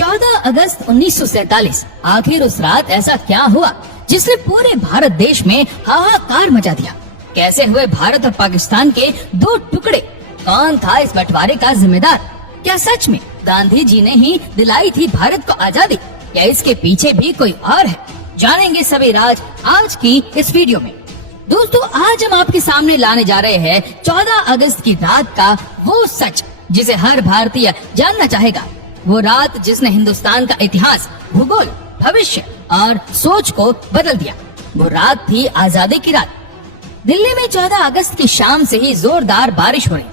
14 अगस्त 1947 आखिर उस रात ऐसा क्या हुआ जिसने पूरे भारत देश में हाहाकार मचा दिया? कैसे हुए भारत और पाकिस्तान के दो टुकड़े? कौन था इस बंटवारे का जिम्मेदार? क्या सच में गांधी जी ने ही दिलाई थी भारत को आजादी, या इसके पीछे भी कोई और है? जानेंगे सभी राज आज की इस वीडियो में। दोस्तों, आज हम आपके सामने लाने जा रहे हैं 14 अगस्त की रात का वो सच जिसे हर भारतीय जानना चाहेगा। वो रात जिसने हिंदुस्तान का इतिहास, भूगोल, भविष्य और सोच को बदल दिया। वो रात थी आजादी की रात। दिल्ली में 14 अगस्त की शाम से ही जोरदार बारिश हो रही।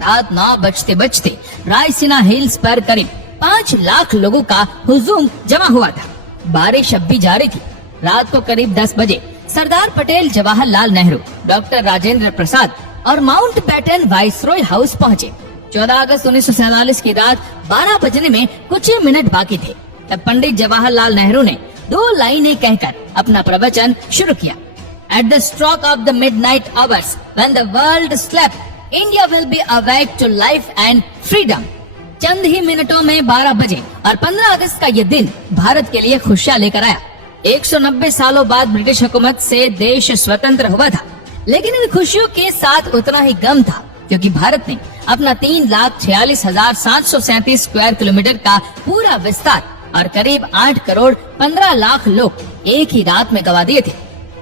रात 9 बजते बजते रायसीना हिल्स पर करीब 5 लाख लोगों का हुजूम जमा हुआ था। बारिश अब भी जारी थी। रात को करीब 10 बजे सरदार पटेल, जवाहरलाल नेहरू, डॉक्टर राजेंद्र प्रसाद और माउंटबेटन वाइसरॉय हाउस पहुँचे। 14 अगस्त 1947 की रात 12 बजने में कुछ ही मिनट बाकी थे तब पंडित जवाहरलाल नेहरू ने 2 लाइनें कहकर अपना प्रवचन शुरू किया। At the stroke of the midnight hours, when the world slept, India will be awake to life and freedom. चंद ही मिनटों में 12 बजे और 15 अगस्त का ये दिन भारत के लिए खुशियां लेकर आया। 190 सालों बाद ब्रिटिश हुकूमत से देश स्वतंत्र हुआ था, लेकिन इन खुशियों के साथ उतना ही गम था, क्योंकि भारत ने अपना 3,46,737 स्क्वायर किलोमीटर का पूरा विस्तार और करीब 8 करोड़ 15 लाख लोग एक ही रात में गंवा दिए थे।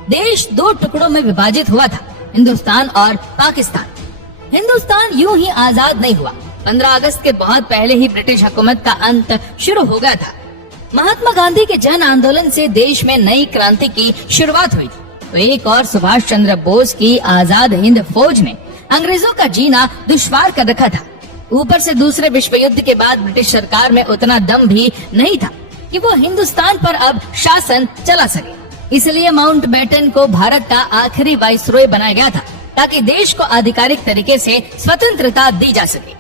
देश 2 टुकड़ों में विभाजित हुआ था, हिंदुस्तान और पाकिस्तान। हिंदुस्तान यूं ही आजाद नहीं हुआ। 15 अगस्त के बहुत पहले ही ब्रिटिश हुकूमत का अंत शुरू हो गया था। महात्मा गांधी के जन आंदोलन से देश में नई क्रांति की शुरुआत हुई थी। तो एक और सुभाष चंद्र बोस की आजाद हिंद फौज ने अंग्रेजों का जीना दुश्वार कर रखा था। ऊपर से दूसरे विश्व युद्ध के बाद ब्रिटिश सरकार में उतना दम भी नहीं था कि वो हिंदुस्तान पर अब शासन चला सके। इसलिए माउंटबेटन को भारत का आखिरी वाइसरॉय बनाया गया था, ताकि देश को आधिकारिक तरीके से स्वतंत्रता दी जा सके।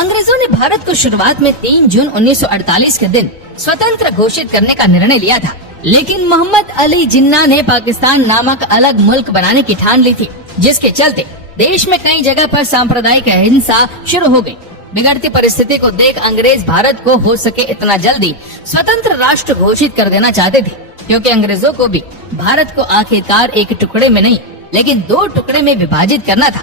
अंग्रेजों ने भारत को शुरुआत में 3 जून 1948 के दिन स्वतंत्र घोषित करने का निर्णय लिया था, लेकिन मोहम्मद अली जिन्ना ने पाकिस्तान नामक अलग मुल्क बनाने की ठान ली थी, जिसके चलते देश में कई जगह पर सांप्रदायिक हिंसा शुरू हो गई। बिगड़ती परिस्थिति को देख अंग्रेज भारत को हो सके इतना जल्दी स्वतंत्र राष्ट्र घोषित कर देना चाहते थे, क्योंकि अंग्रेजों को भी भारत को आखिरकार एक टुकड़े में नहीं, लेकिन 2 टुकड़े में विभाजित करना था।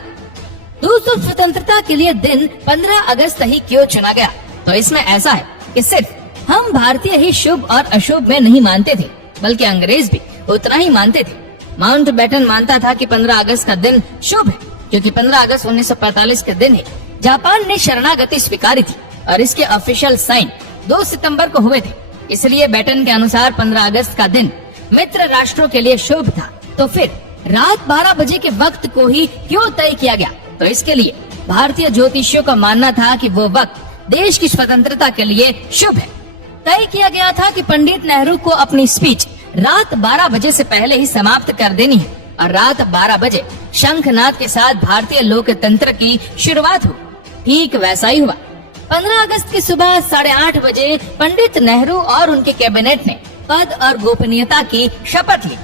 दोस्तों, स्वतंत्रता के लिए दिन 15 अगस्त ही क्यों चुना गया? तो इसमें ऐसा है कि सिर्फ हम भारतीय ही शुभ और अशुभ में नहीं मानते थे, बल्कि अंग्रेज भी उतना ही मानते थे। माउंटबेटन मानता था कि 15 अगस्त का दिन शुभ है, क्योंकि 15 अगस्त 1945 के दिन ही जापान ने शरणागति स्वीकारी थी और इसके ऑफिशियल साइन 2 सितंबर को हुए थे। इसलिए बेटन के अनुसार 15 अगस्त का दिन मित्र राष्ट्रों के लिए शुभ था। तो फिर रात 12 बजे के वक्त को ही क्यों तय किया गया? तो इसके लिए भारतीय ज्योतिषियों का मानना था कि वो वक्त देश की स्वतंत्रता के लिए शुभ है। तय किया गया था कि पंडित नेहरू को अपनी स्पीच रात 12 बजे से पहले ही समाप्त कर देनी है और रात 12 बजे शंखनाद के साथ भारतीय लोकतंत्र की शुरुआत हुई। ठीक वैसा ही हुआ। 15 अगस्त की सुबह 8:30 बजे पंडित नेहरू और उनके कैबिनेट ने पद और गोपनीयता की शपथ ली।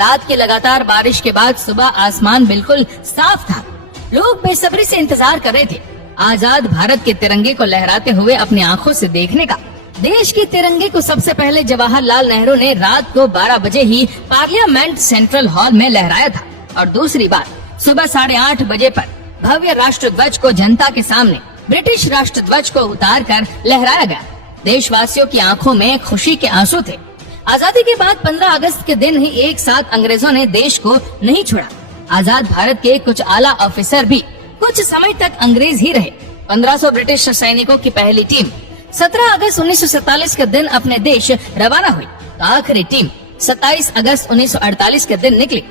रात की लगातार बारिश के बाद सुबह आसमान बिल्कुल साफ था। लोग बेसब्री से इंतजार कर रहे थे आजाद भारत के तिरंगे को लहराते हुए अपनी आंखों से देखने का। देश के तिरंगे को सबसे पहले जवाहरलाल नेहरू ने रात को 12 बजे ही पार्लियामेंट सेंट्रल हॉल में लहराया था और दूसरी बार सुबह 8:30 बजे पर भव्य राष्ट्र ध्वज को जनता के सामने ब्रिटिश राष्ट्र ध्वज को उतार कर लहराया गया। देशवासियों की आंखों में खुशी के आंसू थे। आजादी के बाद 15 अगस्त के दिन ही एक साथ अंग्रेजों ने देश को नहीं छोड़ा। आजाद भारत के कुछ आला ऑफिसर भी कुछ समय तक अंग्रेज ही रहे। 1500 ब्रिटिश सैनिकों की पहली टीम 17 अगस्त 1947 के दिन अपने देश रवाना हुई। तो आखिरी टीम 27 अगस्त 1948 के दिन निकली।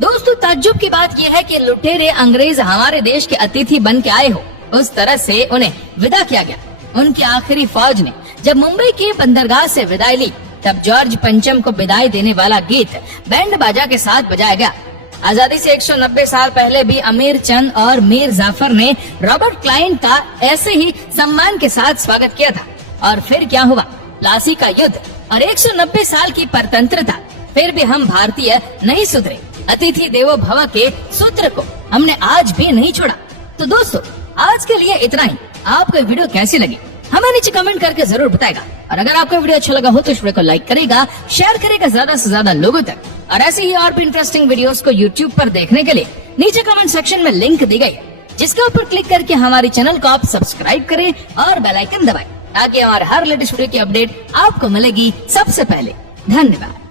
दोस्तों, ताज्जुब की बात यह है कि लुटेरे अंग्रेज हमारे देश के अतिथि बन के आए हो, उस तरह से उन्हें विदा किया गया। उनकी आखिरी फौज ने जब मुंबई के बंदरगाह से विदाई ली, तब जॉर्ज पंचम को विदाई देने वाला गीत बैंड बाजा के साथ बजाया गया। आजादी से 190 साल पहले भी अमीर चंद और मीर जाफर ने रॉबर्ट क्लाइन का ऐसे ही सम्मान के साथ स्वागत किया था। और फिर क्या हुआ? प्लासी का युद्ध और 190 साल की परतंत्रता। फिर भी हम भारतीय नहीं सुधरे। अतिथि देवो भव के सूत्र को हमने आज भी नहीं छोड़ा। तो दोस्तों, आज के लिए इतना ही। आपको वीडियो कैसी लगी हमें नीचे कमेंट करके जरूर बताएगा। और अगर आपको वीडियो अच्छा लगा हो तो इस वीडियो को लाइक करेगा, शेयर करेगा ज्यादा से ज्यादा लोगों तक। और ऐसे ही और भी इंटरेस्टिंग वीडियोस को यूट्यूब पर देखने के लिए नीचे कमेंट सेक्शन में लिंक दी गई है, जिसके ऊपर क्लिक करके हमारे चैनल को आप सब्सक्राइब करें और बेल आइकन दबाएं, ताकि हमारे हर लेटेस्ट वीडियो की अपडेट आपको मिलेगी सबसे पहले। धन्यवाद।